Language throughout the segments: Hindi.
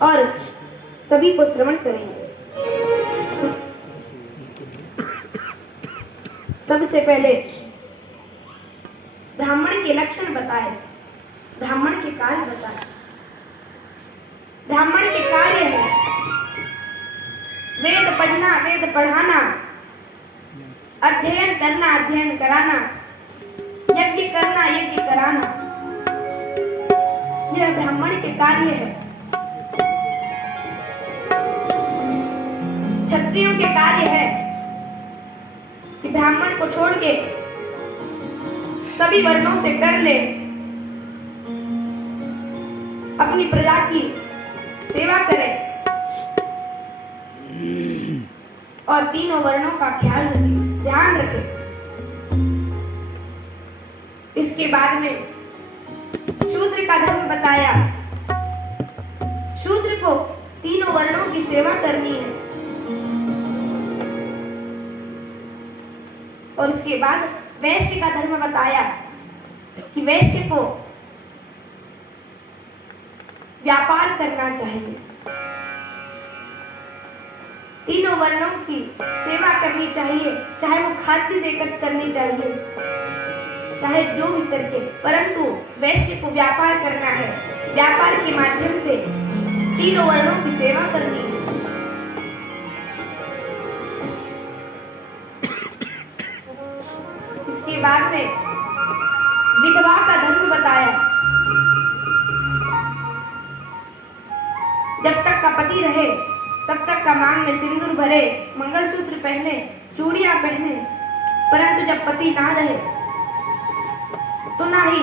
और सभी को श्रवण करेंगे। सबसे पहले ब्राह्मण के लक्षण बताए, ब्राह्मण के कार्य बताए। ब्राह्मण के कार्य है वेद पढ़ना, वेद पढ़ाना, अध्ययन करना, अध्ययन कराना, यज्ञ करना, यज्ञ कराना। यह ब्राह्मण के कार्य है। क्षत्रियों के कार्य है कि ब्राह्मण को छोड़ के सभी वर्णों से कर ले, अपनी प्रजा की सेवा करे और तीनों वर्णों का ख्याल रखे, ध्यान रखे। इसके बाद में शूद्र का धर्म बताया। शूद्र को तीनों वर्णों की सेवा करनी है। और उसके बाद वैश्य का धर्म बताया कि वैश्य को व्यापार करना चाहिए, तीनों वर्णों की सेवा करनी चाहिए, चाहे वो खाद्य देकर करनी चाहिए, चाहे जो भी करके, परंतु वैश्य को व्यापार करना है। व्यापार के माध्यम से तीनों वर्णों की सेवा करनी है। इसके बाद में विधवा का धर्म बताया। जब तक का पति रहे तब तक का मांग में सिंदूर भरे, मंगलसूत्र पहने, चूड़ियां पहने, परंतु जब पति ना रहे तो ना ही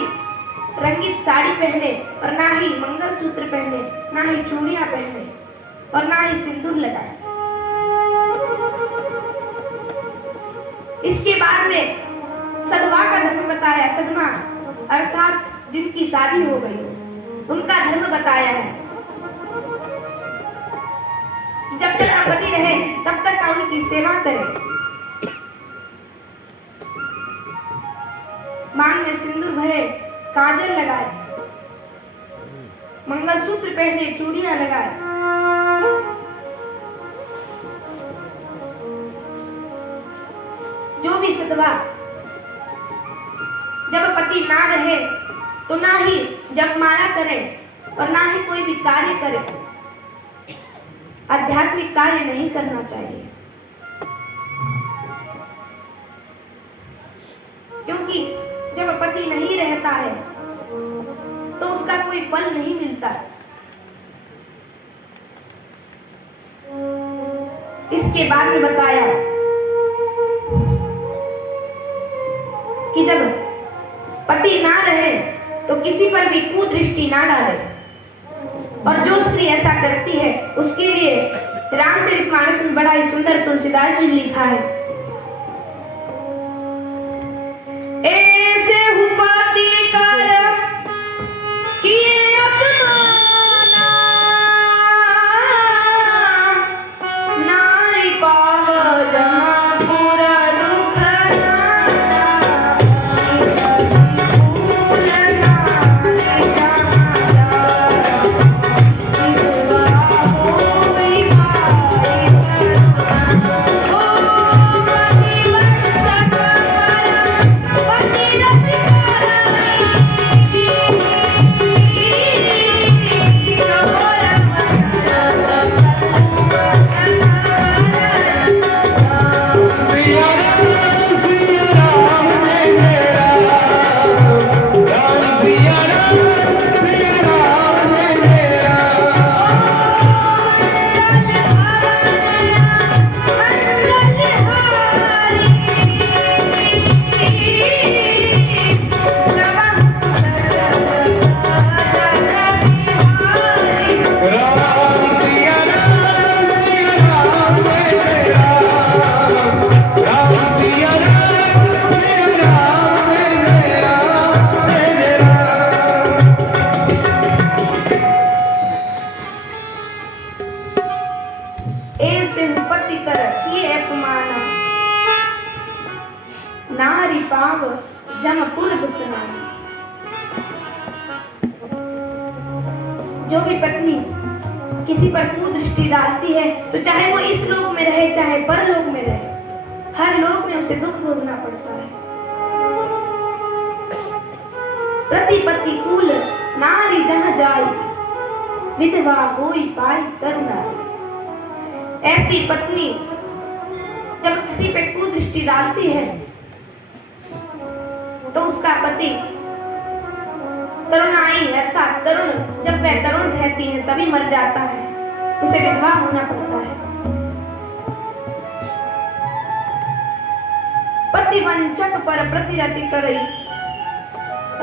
रंगीत साड़ी पहने और ना ही मंगलसूत्र पहने, ना ही चूड़ियां पहने और ना ही सिंदूर लगाए। इसके बाद में सधवा का धर्म बताया। सधवा अर्थात जिनकी शादी हो गई हो, उनका धर्म बताया है। जब तक का पति रहे तब तक का उनकी सेवा करें, मांग में सिंदूर भरे, काजल लगाए, मंगलसूत्र पहने, चूड़ियां लगाए। जो भी सधवा जब पति ना रहे तो ना ही जपमाला करे और ना ही कोई भी कार्य करे, आध्यात्मिक कार्य नहीं करना चाहिए, क्योंकि जब पति नहीं रहता है तो उसका कोई फल नहीं मिलता। इसके बाद में बताया कि जब पति ना रहे तो किसी पर भी कुदृष्टि ना डाले, और जो स्त्री ऐसा करती है उसके लिए रामचरितमानस में बड़ा ही सुंदर तुलसीदास जी लिखा है। ऐसे हुपति कर किए अपमाना, नारी पाव जहाँ पूरा दुख नारी पाव जमपुर दुखना। जो भी पत्नी किसी पर कुदृष्टि डालती है तो चाहे वो इस लोक में रहे चाहे परलोक में रहे, हर लोक में उसे दुख भोगना पड़ता है। प्रतिपत्ति कुल नारी जहां जाए, विधवा होई पाई तरुणाई। ऐसी पत्नी जब किसी पे कुदृष्टि डालती है तो उसका पति तरुणाई अर्थात तरुण, जब वह तरुण रहती है तभी मर जाता है, उसे विधवा होना पड़ता है। पतिवंचक पर प्रतिरति करई,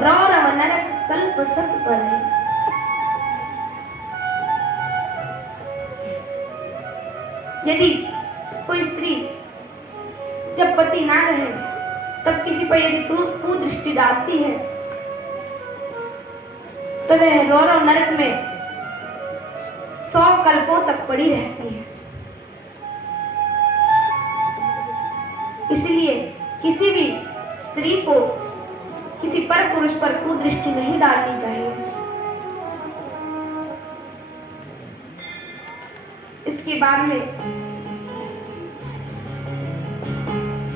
रौरव नरक कल्प सत पर है। यदि कोई स्त्री जब पति ना रहे तब किसी पर यदि कुदृष्टि डालती है तो वह रौरव नरक में 100 कल्पों तक पड़ी रहती है। इसलिए किसी भी स्त्री को किसी पर पुरुष पर कुदृष्टि नहीं डालनी चाहिए। इसके बाद में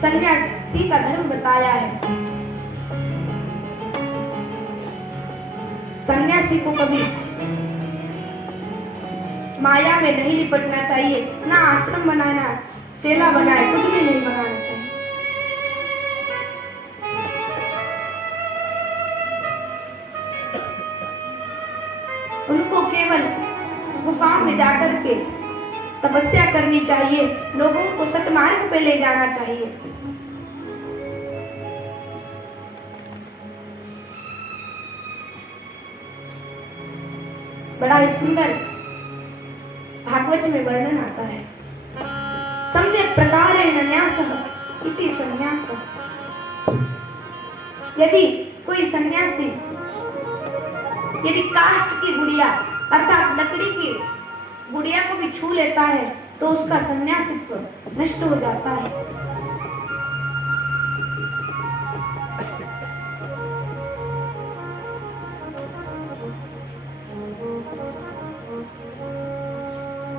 सन्यासी का धर्म बताया है। सन्यासी को कभी माया में नहीं लिपटना चाहिए, ना आश्रम बनाना, चेला बनाए, कुछ भी नहीं बनाना चाहिए। उनको केवल गुफा में जाकर के तपस्या करनी चाहिए, लोगों को सतमार्ग पे ले जाना चाहिए। बड़ा ही सुंदर भागवत में वर्णन आता है। सम्यक प्रकारेण न्यासः इति सन्यासः। यदि कोई सन्यासी यदि काष्ठ की गुड़िया अर्थात लकड़ी की गुड़िया को भी छू लेता है तो उसका सन्यासित्व नष्ट हो जाता है।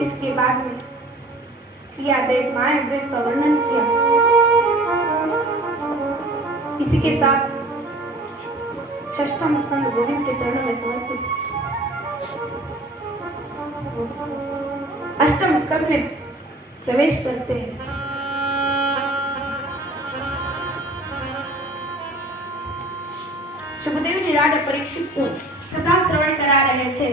इसके बाद में क्रियाद्वैत मायाद्वैत का वर्णन किया। इसी के साथ षष्ठम स्कंद गोविंद के चरणों में समर्पित। अष्टम स्कंद में प्रवेश करते हैं। सुखदेव जी राजा परीक्षित को कथा श्रवण करा रहे थे।